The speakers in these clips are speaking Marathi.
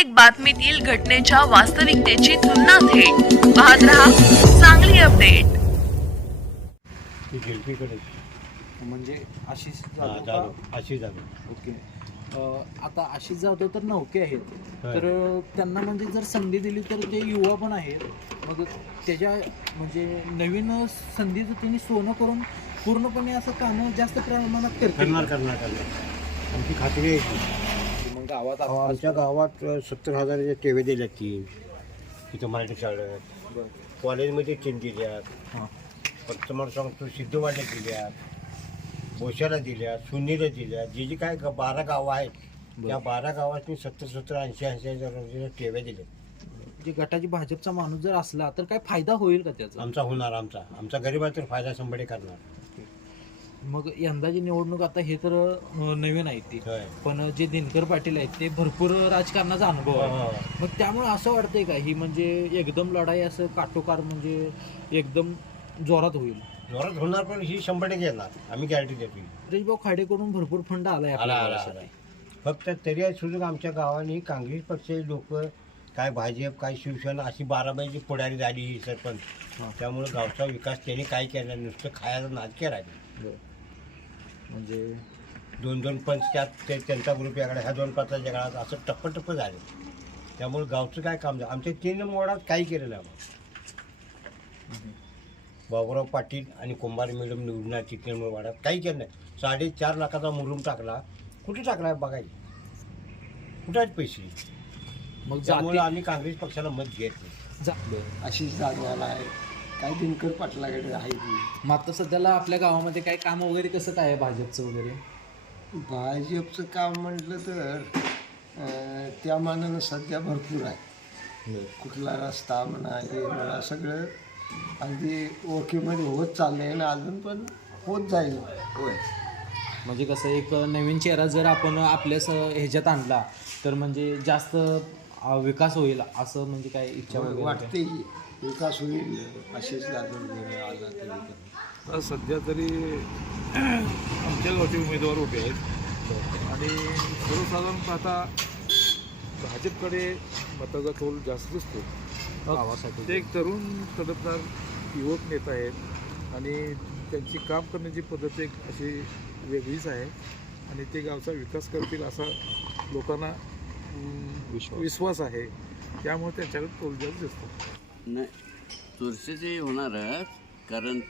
प्रत्येक बातमीतील घटनेच्या वास्तविकतेची तुलना थेट पाहत रहा चांगली अपडेट. म्हणजे आशिष हा, जाधव जाधव का? आशिष जाधव. ओके. आता आशिष जाधव तर नौके आहेत, होय. तर त्यांना म्हणजे जर संधी दिली तर ते युवा पण आहेत. मग त्याच्या म्हणजे नवीन संधीचं त्यांनी सोनं करून पूर्णपणे असं कामं जास्त प्रमाणात करतील. करणार आमची खात्री आहे की. मग गावात आमच्या गावात 70,000चे टेवे दिल्यात तीन तिथं मराठी शाळेत, कॉलेजमध्ये 3 दिल्यात, हां. पण तुम्हाला सांगतो सिद्धवाड्यात दिल्यात, बोशाला दिल्या, सुनीला दिल्या, जी काय 12 गावं आहेत त्या 12 गावातनी 70 80 हजार टेव्या दिल्या. जे गटाची भाजपचा माणूस जर असला तर काय फायदा होईल का त्याचा? आमचा होणार, आमचा गरीबात तर फायदा 100% करणार. मग यंदाची निवडणूक आता हे तर नवीन आहे ती, होय. पण जे दिनकर पाटील आहेत ते भरपूर राजकारणाचा अनुभव आहे. मग त्यामुळे असं वाटतंय का ही म्हणजे एकदम लढाई असं काटोकार म्हणजे एकदम जोरात होईल? जोरात होणार, पण ही 100% येणार, आम्ही गॅरंटी देतो. सुरेशभाऊ खाडेकडून भरपूर फंड आलाय आपल्या आला. गावासाठी. फक्त तरी सुद्धा आमच्या गावाने काँग्रेस पक्षाचे लोक, काय भाजप काय शिवसेना अशी 12 बाईची पुढारी झाली ही सरपंच. हां. त्यामुळे गावचा विकास त्यांनी काय केला, नुसतं खायला नाद केला. म्हणजे 2-2 पंच त्यात त्यांचा ग्रुप याकडे, ह्या 2 पंचाच्या काळात असं टप्प झाले. त्यामुळे गावचं काय काम झालं, आमच्या 3 मोडात काही केलं नाही. बाबूराव पाटील आणि कुंभार मॅडम निवडण्याची 3 वाड्यात काही केलं नाही. 4.5 लाखाचा मुरुम टाकला, कुठे टाकला बघाय, कुठाच पैसे. मग त्यामुळे आम्ही काँग्रेस पक्षाला मत घेत नाही. आशिष जाधवाला आहे, काय दिनकर पाटलाकडे आहे ती. मग आता सध्याला आपल्या गावामध्ये काय काम वगैरे कसं काय आहे भाजपचं वगैरे? भाजपचं काम म्हटलं तर त्या मानानं सध्या भरपूर आहे. कुठला रस्ता म्हणा हे म्हणा सगळं अगदी ओकेमध्ये होत चाललं आहे ना, अजून पण होत जाईल. होय. म्हणजे कसं एक नवीन चेहरा जर आपण आपल्या ह्याच्यात आणला तर म्हणजे जास्त विकास होईल असं म्हणजे काय इच्छा वगैरे? वाटते की विकास होईल आशिष जाधव आला तरी. आता सध्या तरी आमच्या गावचे उमेदवार उभे आहेत आणि सर्वसाधारण पाहता भाजपकडे मताचा कौल जास्त असतो गावासाठी. ते एक तरुण तडफदार युवक नेता आहेत आणि त्यांची काम करण्याची पद्धत एक अशी वेगळीच आहे आणि ते गावचा विकास करतील असा लोकांना विश्वास आहे. त्यामुळे त्यांच्याकडे कौल जास्त असतो. नाही, चुरशीचे होणारच, कारण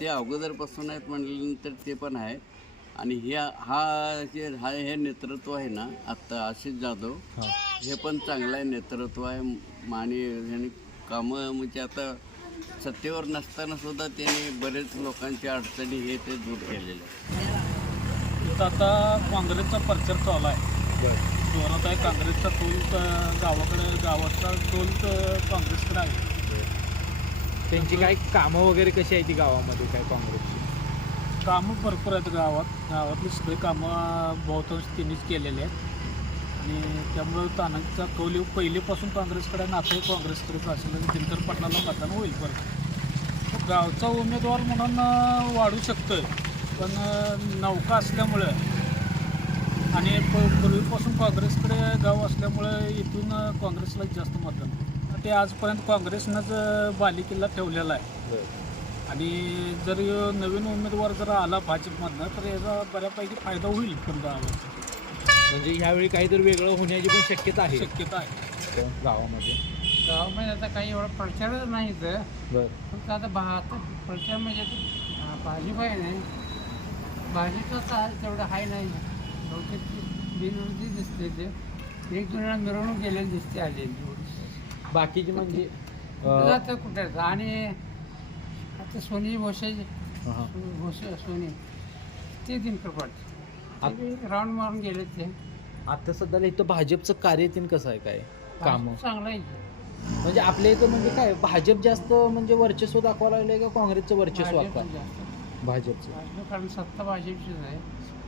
ते अगोदरपासून आहेत म्हटल्यानंतर ते पण आहे. आणि हे नेतृत्व आहे ना आत्ता आशिष जाधव, हे पण चांगलं आहे नेतृत्व आहे. आणि ह्यांनी कामं म्हणजे आता सत्तेवर नसताना सुद्धा त्यांनी बरेच लोकांच्या अडचणी हे ते दूर केलेले आहे. इथं आता काँग्रेसचा प्रचार चालू आहे, जोरात आहे. काँग्रेसचा तोल गावाचा तोल काँग्रेसकडे आहे. त्यांची काय कामं वगैरे कशी आहे ती गावामध्ये काय काँग्रेसची? कामं भरपूर आहेत गावातली सगळी कामं बहुतांश त्यांनीच केलेली आहेत आणि त्यामुळं तानाचा कौल पहिलेपासून काँग्रेसकडे नातं आहे, काँग्रेसकडेच असेल आणि दिनकर पाटलाला मतदान होईल. बरं, गावचा उमेदवार म्हणून वाढू शकतोय, पण नौका असल्यामुळं आणि पूर्वीपासून काँग्रेसकडे गाव असल्यामुळे इथून काँग्रेसला जास्त मतदान. ते आजपर्यंत काँग्रेसनंच बालेकिल्ला ठेवलेला आहे आणि जर नवीन उमेदवार जर आला भाजपमधनं तर याचा बऱ्यापैकी फायदा होईल पण गावाचा. म्हणजे ह्यावेळी काहीतरी वेगळं होण्याची पण शक्यता आहे गावामध्ये. गावामध्ये आता काही एवढा प्रचारच नाही तर बरं. फक्त आता प्रचार म्हणजे भाजप आहे नाही, भाजपचा तेवढं हाय नाही. बहुतेक बिनविरोधी दिसते, ते एक दोन वेळा मिरवणूक गेलेली दिसते आलेली. बाकीची म्हणजे जातं कुठं आणि आता सोनी भोसे सोनी ते दिनकर पाटील राऊंड मारून गेले. ते आता सध्याला इथं भाजपचं कार्यतीन कसं आहे काय कामं? चांगलं आहे म्हणजे आपल्या इथं म्हणजे काय भाजप जास्त म्हणजे वर्चस्व दाखवायला लागलंय का काँग्रेसचं वर्चस्व दाखवा? भाजपचं. कारण सत्ता भाजपचीच आहे.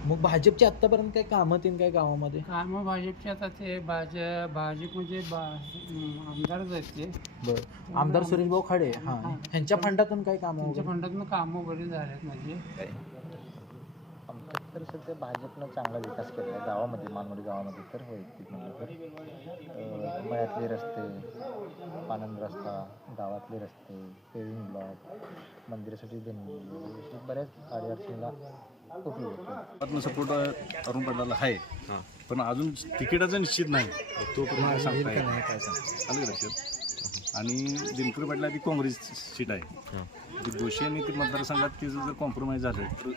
मग भाजपची आतापर्यंत काय कामं तीन काय गावामध्ये? कामं भाजपची आता ते भाजप म्हणजे आमदारच आहेत ते. बरं. आमदार सुरेशभाऊ खाडे, हां, ह्यांच्या फंडातून काय कामं? त्यांच्या फंडातून कामं बरी झालेत. म्हणजे तर सध्या भाजपनं चांगला विकास केला आहे गावामध्ये, मानवडी गावामध्ये तर वैयक्तिक म्हणलं तर मळ्यातले रस्ते, पानंद रस्ता, गावातले रस्ते, पेविंग ब्लॉक, मंदिरासाठी देणगी, अशी बऱ्याच अडचणीला उपयोग होतो. सपोर्ट अरुण पाटलाला आहे, पण अजून तिकिटाचं निश्चित नाही, तो पण सांगता येत नाही. आलं लक्षात. आणि दिनकर पाटला ती काँग्रेस सीट आहे, ती दोषी आणि ती मतदारसंघात तिचं जर कॉम्प्रोमाइज झालं तर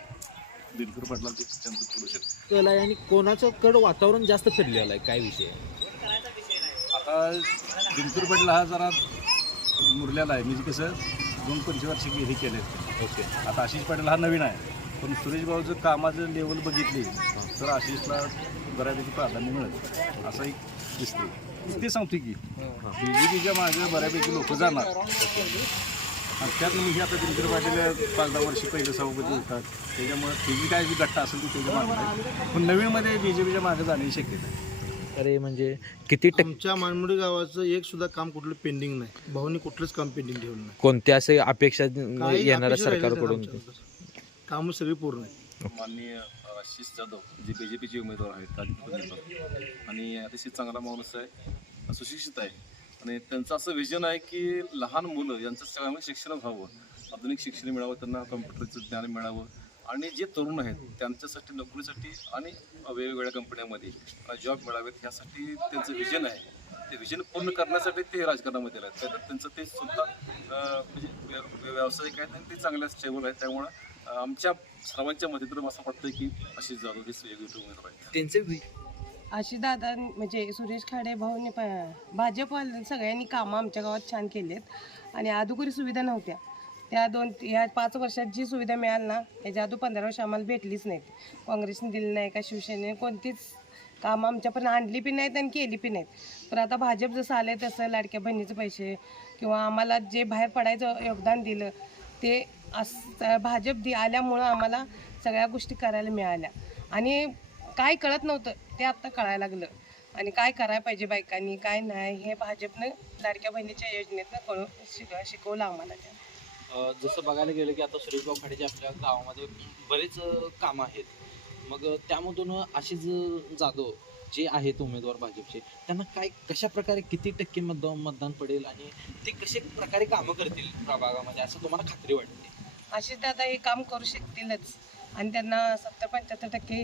दिनकर पाटला ते त्यांचं करू शकतं. कल आहे आणि कोणाचं कड वातावरण जास्त फिरलेलं आहे, काय विषय आहे? आता दिनकर पाटला हा जरा मुरलेला आहे, म्हणजे कसं 2-25 वर्ष हे केले. ओके, आता आशिष पाटील हा नवीन आहे, पण सुरेश भाऊचं कामाचं लेवल बघितली तर आशिषला बऱ्यापैकी प्राधान्य मिळत असं एक दिसते. ते सांगतो की BJPच्या मागे बऱ्यापैकी लोक जाणार, आणि त्यात म्हणजे आता दिनकर पाटील 5-10 वर्ष पहिले सभापती होतात, त्याच्यामुळे त्याची काय जी गट्टा असेल ती त्याच्या मागे आहे. पण नवीनमध्ये BJPच्या मागे जाण्याची शक्यता आहे. अरे म्हणजे किती टक्के आमच्या मानमोडी गावाचं एक सुद्धा काम कुठलं पेंडिंग नाही, भाऊनी कुठलंच काम पेंडिंग ठेवलं नाही. कोणत्या असे अपेक्षा काही येणाऱ्या अपेक्षा राहिल्या सरकारकडून? नाही आमच्याबद्दल. कामं सगळी पूर्ण आहे. माननीय आशिष जाधव जे BJPचे उमेदवार आहेत राजकीय आणि अतिशय चांगला माणूस आहे, सुशिक्षित आहे, आणि त्यांचं असं विजन आहे की लहान मुलं यांचं चांगलं शिक्षण व्हावं, आधुनिक शिक्षण मिळावं, त्यांना कम्प्युटरचं ज्ञान मिळावं, आणि जे तरुण आहेत त्यांच्यासाठी नोकरीसाठी आणि वेगवेगळ्या कंपन्यांमध्ये जॉब मिळावेत ह्यासाठी त्यांचं विजन आहे. ते विजन पूर्ण करण्यासाठी ते राजकारणामध्ये आहेत. तर त्यांचं ते सुद्धा म्हणजे व्यावसायिक आहेत आणि ते चांगल्या स्टेबल आहेत. त्यामुळं आमच्या सर्वांच्या मध्ये तर असं वाटतं की आशिष जाधव हे योग्य उमेदवार आहेत. त्यांचे आशिषदादा म्हणजे सुरेश खाडे भाऊनी भाजप सगळ्यांनी कामं आमच्या गावात छान केलेत आणि अगोदर सुविधा नव्हत्या. या 5 वर्षात जी सुविधा मिळाली ना, त्याच्या अगोदर 15 वर्ष आम्हाला भेटलीच नाहीत. काँग्रेसने दिली नाही का शिवसेनेने कोणतीच कामं आमच्यापर्यंत आणली पण नाहीत आणि केली पण नाहीत. पण आता भाजप जसं आलं तसं लाडक्या बहिणीचे पैसे किंवा आम्हाला जे बाहेर पडायचं योगदान दिलं ते भाजप आल्यामुळं आम्हाला सगळ्या गोष्टी करायला मिळाल्या. आणि काय कळत नव्हतं ते आत्ता कळायला लागलं, आणि काय करायला पाहिजे बायकांनी काय नाही हे भाजपनं लाडक्या बहिणीच्या योजनेतनं शिकवलं आम्हाला. जसं बघायला गेलं की आता सुरेशभाऊ खाडेचे आपल्या गावामध्ये बरेच कामं आहेत, मग त्यामधून आशिष जाधव जे आहेत उमेदवार भाजपचे, त्यांना काय कशा प्रकारे किती टक्के मतदान पडेल आणि ते कशा प्रकारे कामं करतील प्रभागामध्ये असं तुम्हाला खात्री वाटते? आशिष दादा हे काम करू शकतीलच आणि त्यांना 70-75%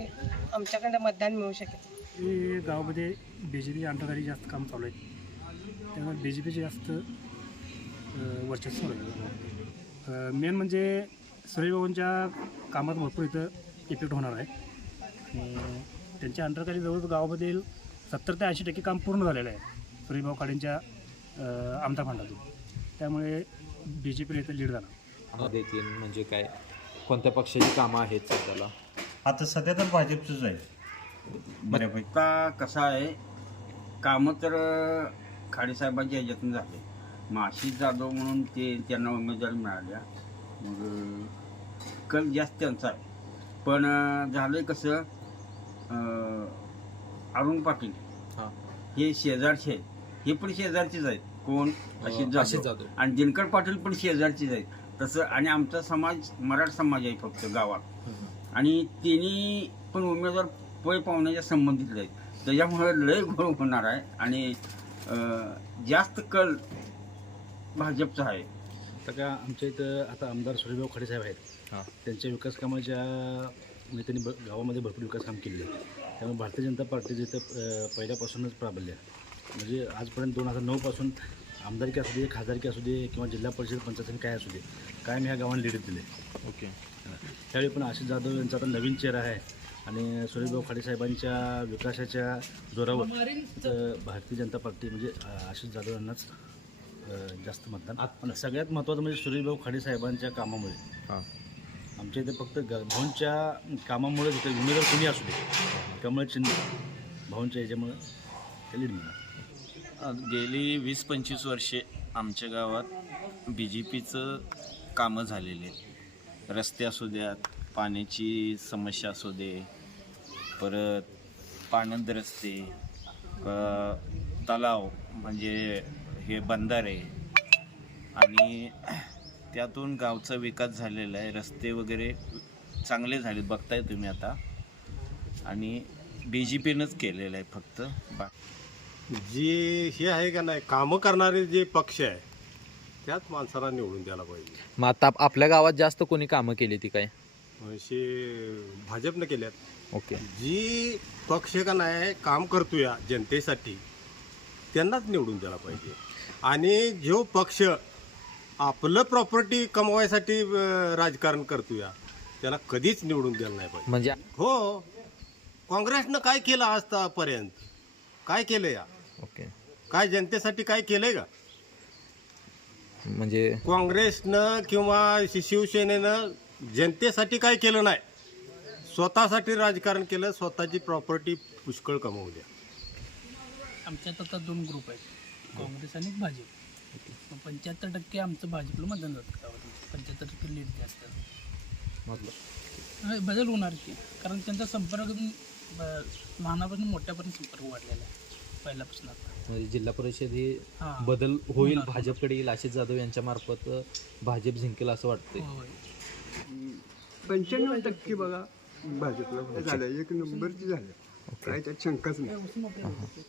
आमच्याकडं मतदान मिळू शकेल. गावामध्ये BJP अंडरखाली जास्त काम चालू आहे, त्यामुळे BJPचे जास्त वर्चस्व आहे. मेन म्हणजे सुरेशबाबूंच्या कामात भरपूर इथं इफेक्ट होणार आहे. आणि त्यांच्या अंडरखाली जवळ गावामधील 70 ते 80% काम पूर्ण झालेलं आहे सुरेशबाबू खाडेंच्या आमदार फंडातून. त्यामुळे BJP इथं लीड जाणार. देतील म्हणजे काय, कोणत्या पक्षाची कामं आहेत सध्याला? आता सध्या तर भाजपचंच आहे बऱ्यापैकी. आता कसं आहे, कामं तर खाडेसाहेबांच्या ह्याच्यातून झाले. मग आशिष जाधव म्हणून त्यांना उमेदवारी मिळाल्या, मग कल जास्त त्यांचा आहे. पण झालं आहे कसं, अरुण पाटील हे शेजारचे आहेत, हे पण शेजारचेच आहेत. कोण? आशिष जाधव. आणि दिनकर पाटील पण शेजारचेच आहेत. तसं आणि आमचा समाज मराठा समाज आहे फक्त गावात, आणि तिन्ही पण उमेदवार पै पाहुण्याच्या संबंधित आहेत. त्याच्यामुळे लय घोळ होणार आहे आणि जास्त कल भाजपचा आहे. तर का आमच्या इथं आता आमदार सुरेशभाऊ खाडे साहेब आहेत, त्यांच्या विकास कामाच्या म्हणजे त्यांनी गावामध्ये भरपूर विकास काम केले आहे. त्यामुळे भारतीय जनता पार्टीचं इथं पहिल्यापासूनच प्राबल्य आहे. म्हणजे आजपर्यंत 2009 पासून आमदारकी असू दे, खासदारकी असू दे किंवा जिल्हा परिषद पंचायत काय असू दे, कायम ह्या गावाने लीड दिले. ओके, त्यावेळी पण आशिष जाधव यांचा आता नवीन चेहरा आहे आणि सुरेशभाऊ खाडे साहेबांच्या विकासाच्या जोरावर भारतीय जनता पार्टी म्हणजे आशिष जाधव यांनाच जास्त मतदान. आणि सगळ्यात महत्त्वाचं म्हणजे सुरेशभाऊ खाडे साहेबांच्या कामामुळे आमच्या इथे फक्त भाऊंच्या कामामुळे तिथे उमेदवार कोणी असू दे, त्यामुळे चिन्ह भाऊंच्या ह्याच्यामुळे ते लीड मिळणार. गेली 20-25 वर्षे आमच्या गावात BJPचं कामं झालेले आहेत. रस्ते असू द्यात, पाण्याची समस्या असू दे, परत पाणंद रस्ते, तलाव म्हणजे हे बंधारे, आणि त्यातून गावचा विकास झालेला आहे. रस्ते वगैरे चांगले झालेत बघताय तुम्ही आता, आणि BJPनंच केलेलं आहे फक्त. जे हे आहे का नाही कामं करणारे जे पक्ष आहे त्याच माणसाला निवडून द्यायला पाहिजे. मग आता आपल्या गावात जास्त कोणी कामं केली ती काय? असे भाजपनं केल्यात. ओके. जी पक्ष का नाही काम करतोय जनतेसाठी त्यांनाच निवडून द्यायला पाहिजे. आणि जो पक्ष आपलं प्रॉपर्टी कमवायसाठी राजकारण करतोय त्याला कधीच निवडून द्यायला नाही पाहिजे. म्हणजे हो, काँग्रेसनं काय केलं आजपर्यंत? काय केलं या? ओके. काय जनतेसाठी काय केलंय का? म्हणजे काँग्रेसनं किंवा शिवसेनेनं जनतेसाठी काय केलं नाही. स्वतःसाठी राजकारण केलं, स्वतःची प्रॉपर्टी पुष्कळ कमवल्या. आमच्यात आता 2 ग्रुप आहेत, काँग्रेस आणि भाजप. 75% आमचं भाजपला मतदान जातं गावात, 75% लीड जास्त. बदल होणार की, कारण त्यांचा संपर्क लहानापासून मोठ्यापर्यंत संपर्क वाढलेला आहे पहिल्यापासून. आता जिल्हा परिषद ही हां. बदल होईल, होणार. भाजपकडे येईल, आशिष जाधव यांच्या मार्फत भाजप जिंकेल असं वाटतंय. होय. 95% बघा भाजपला झालं, 1 नंबरची झालं, काय त्यात शंकाच नाही.